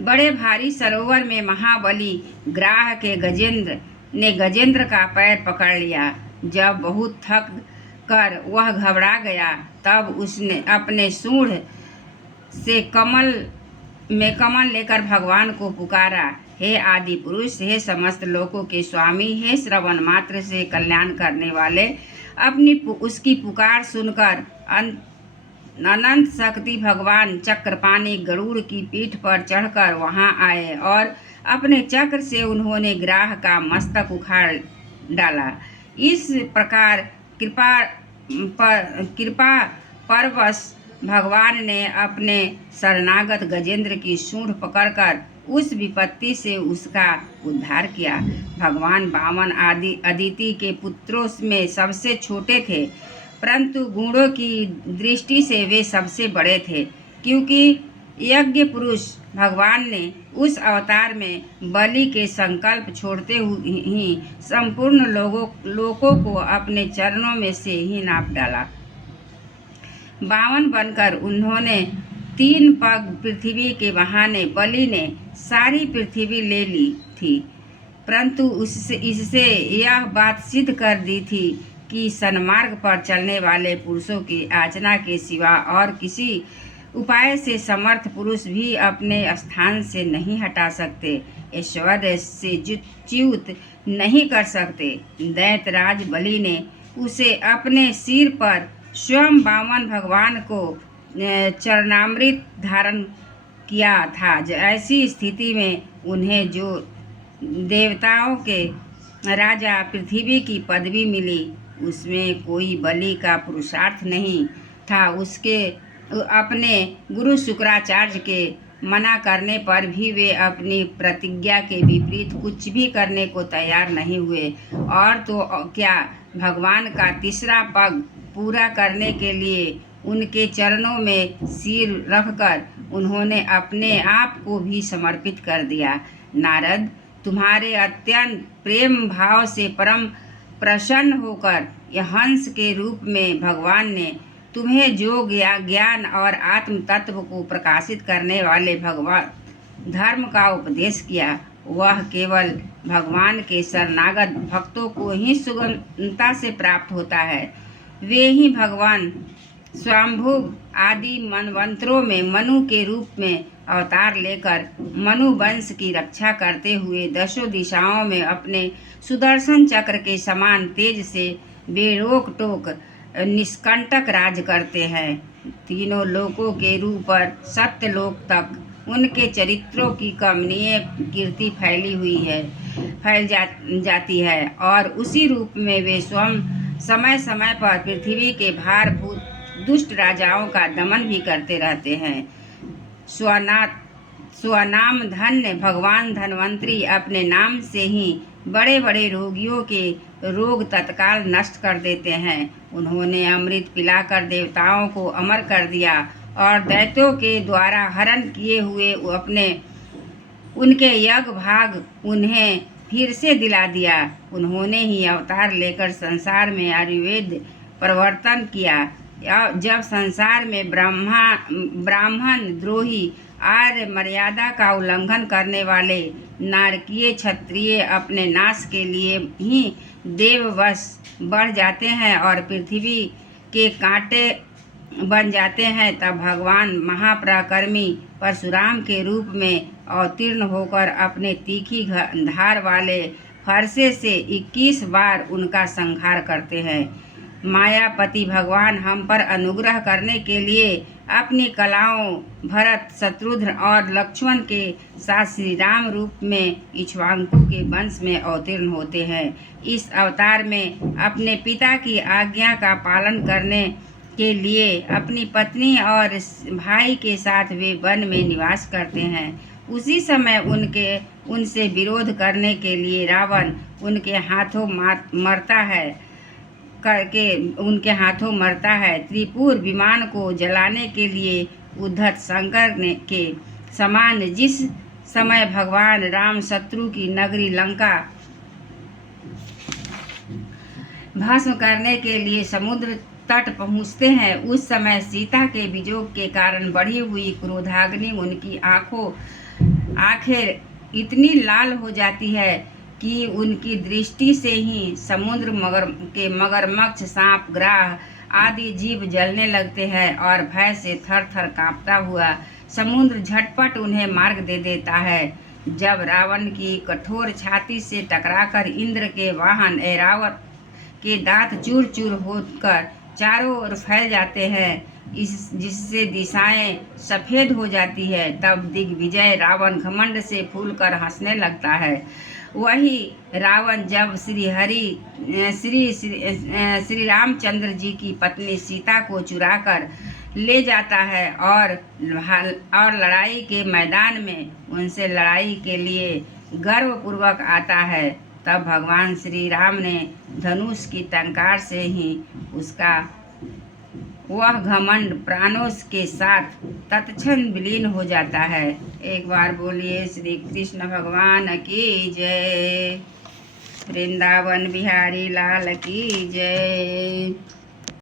बड़े भारी सरोवर में महाबली ग्राह के गजेंद्र का पैर पकड़ लिया। जब बहुत थक कर वह घबरा गया, तब उसने अपने सूंड से कमल लेकर भगवान को पुकारा। हे आदि पुरुष, हे समस्त लोकों के स्वामी, हे श्रवण मात्र से कल्याण करने वाले। उसकी पुकार सुनकर अनंत शक्ति भगवान चक्रपाणी गरुड़ की पीठ पर चढ़कर वहां आए और अपने चक्र से उन्होंने ग्राह का मस्तक उखाड़ डाला। इस प्रकार कृपा परवश भगवान ने अपने शरणागत गजेंद्र की सूंड पकड़कर उस विपत्ति से उसका उद्धार किया। भगवान वामन अदिति के पुत्रों में सबसे छोटे थे, परंतु गुणों की दृष्टि से वे सबसे बड़े थे, क्योंकि यज्ञ पुरुष भगवान ने उस अवतार में बलि के संकल्प छोड़ते हुए ही संपूर्ण लोकों को अपने चरणों में से ही नाप डाला। बावन बनकर उन्होंने 3 पग पृथ्वी के बहाने बलि ने सारी पृथ्वी ले ली थी, परंतु इससे यह बात सिद्ध कर दी थी कि सन्मार्ग पर चलने वाले पुरुषों की याचना के सिवा और किसी उपाय से समर्थ पुरुष भी अपने स्थान से नहीं हटा सकते, ऐश्वर्य से च्युत नहीं कर सकते। दैत्यराज बलि ने उसे अपने सिर पर स्वयं वामन भगवान को चरणामृत धारण किया था। ऐसी स्थिति में उन्हें जो देवताओं के राजा पृथ्वी की पदवी मिली, उसमें कोई बलि का पुरुषार्थ नहीं था। उसके अपने गुरु शुक्राचार्य के मना करने पर भी वे अपनी प्रतिज्ञा के विपरीत कुछ भी करने को तैयार नहीं हुए। और तो क्या, भगवान का तीसरा पग पूरा करने के लिए उनके चरणों में सिर रखकर उन्होंने अपने आप को भी समर्पित कर दिया। नारद, तुम्हारे अत्यंत प्रेम भाव से परम प्रसन्न होकर यह हंस के रूप में भगवान ने तुम्हें जो ज्ञान और आत्म तत्व को प्रकाशित करने वाले भगवान धर्म का उपदेश किया, वह केवल भगवान के शरणागत भक्तों को ही सुगमता से प्राप्त होता है। वे ही भगवान स्वयंभू आदि मनवंतरों में मनु के रूप में अवतार लेकर मनु वंश की रक्षा करते हुए दशों दिशाओं में अपने सुदर्शन चक्र के समान तेज से बेरोक टोक निष्कंटक राज करते हैं। तीनों लोकों के रूप पर सत्यलोक तक उनके चरित्रों की कमनीय कीर्ति फैल जाती है और उसी रूप में वे स्वयं समय समय पर पृथ्वी के भारभूत दुष्ट राजाओं का दमन भी करते रहते हैं। स्वनाम धन्य भगवान धन्वंतरी अपने नाम से ही बड़े बड़े रोगियों के रोग तत्काल नष्ट कर देते हैं। उन्होंने अमृत पिलाकर देवताओं को अमर कर दिया और दैत्यों के द्वारा हरण किए हुए उनके यज्ञ भाग उन्हें फिर से दिला दिया। उन्होंने ही अवतार लेकर संसार में आयुर्वेद प्रवर्तन किया। जब संसार में ब्राह्मण द्रोही आर्य मर्यादा का उल्लंघन करने वाले नारकीय क्षत्रिय अपने नाश के लिए ही देववश बढ़ जाते हैं और पृथ्वी के कांटे बन जाते हैं, तब भगवान महापराक्रमी परशुराम के रूप में अवतीर्ण होकर अपने तीखी धार वाले फरसे से 21 बार उनका संहार करते हैं। मायापति भगवान हम पर अनुग्रह करने के लिए अपनी कलाओं भरत, शत्रुघ्न और लक्ष्मण के साथ श्री राम रूप में इक्ष्वाकु के वंश में अवतीर्ण होते हैं। इस अवतार में अपने पिता की आज्ञा का पालन करने के लिए अपनी पत्नी और भाई के साथ वे वन में निवास करते हैं। उसी समय उनसे विरोध करने के लिए रावण उनके हाथों मरता है। त्रिपुर विमान को जलाने के लिए उद्धत शंकर के समान जिस समय भगवान राम शत्रु की नगरी लंका भस्म करने के लिए समुद्र तट पहुँचते हैं, उस समय सीता के वियोग के कारण बढ़ी हुई क्रोधाग्नि उनकी आंखों आखिर इतनी लाल हो जाती है कि उनकी दृष्टि से ही समुद्र मगरमच्छ, सांप, ग्राह आदि जीव जलने लगते हैं और भय से थर थर कांपता हुआ समुद्र झटपट उन्हें मार्ग दे देता है। जब रावण की कठोर छाती से टकराकर इंद्र के वाहन ऐरावत के दांत चूर चूर होकर चारों ओर फैल जाते हैं, जिससे दिशाएं सफेद हो जाती है, तब दिग्विजय रावण घमंड से फूलकर हंसने लगता है। वही रावण जब श्री रामचंद्र जी की पत्नी सीता को चुराकर ले जाता है और लड़ाई के मैदान में उनसे लड़ाई के लिए गर्वपूर्वक आता है, तब भगवान श्री राम ने धनुष की टंकार से ही उसका वह घमंड प्राणों के साथ तत्क्षण विलीन हो जाता है। एक बार बोलिए श्री कृष्ण भगवान की जय। वृंदावन बिहारी लाल की जय।